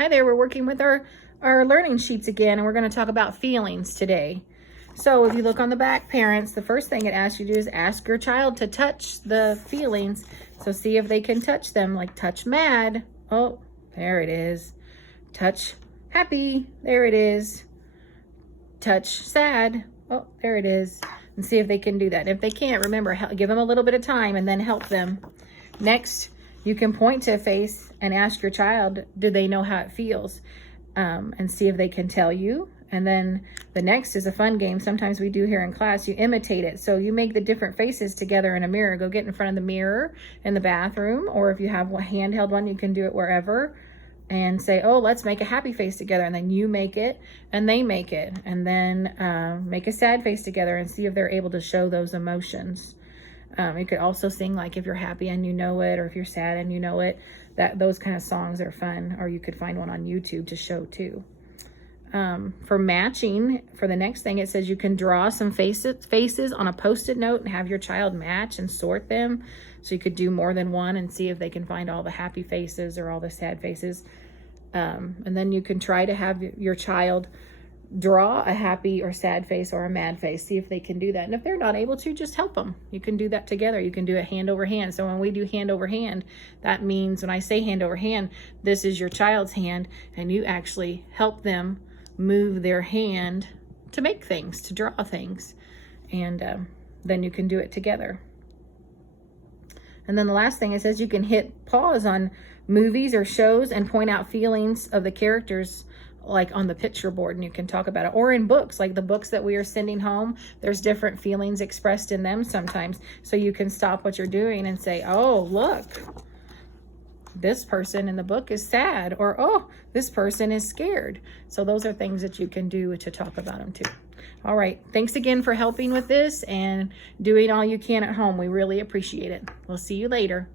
Hi there, we're working with our learning sheets again, and we're going to talk about feelings today. So if you look on the back, parents, the first thing it asks you to do is ask your child to touch the feelings. So see if they can touch them, like touch mad. Oh, there it is. Touch happy. There it is. Touch sad. Oh, there it is. And see if they can do that. If they can't, remember, give them a little bit of time and then help them. Next, you can point to a face and ask your child, do they know how it feels? And see if they can tell you. And then the next is a fun game. Sometimes we do here in class, you imitate it. So you make the different faces together in a mirror. Go get in front of the mirror in the bathroom, or if you have a handheld one, you can do it wherever. And say, oh, let's make a happy face together. And then you make it and they make it. And then make a sad face together and see if they're able to show those emotions. You could also sing like if you're happy and you know it, or if you're sad and you know it. Those kind of songs are fun. Or you could find one on YouTube to show too. For matching, for the next thing, it says you can draw some faces on a Post-it note and have your child match and sort them. So you could do more than one and see if they can find all the happy faces or all the sad faces. And then you can try to have your child draw a happy or sad face or a mad face. See if they can do that. And if they're not able to, just help them. You can do that together. You can do it hand over hand. So when we do hand over hand, that means when I say hand over hand, this is your child's hand and you actually help them move their hand to make things, to draw things. And then you can do it together. And then the last thing, it says you can hit pause on movies or shows and point out feelings of the characters, like on the picture board, and you can talk about it. Or in books, like the books that we are sending home, there's different feelings expressed in them sometimes. So you can stop what you're doing and say, oh, look, this person in the book is sad, or oh, this person is scared. So those are things that you can do to talk about them too. All right, thanks again for helping with this and doing all you can at home. We really appreciate it. We'll see you later.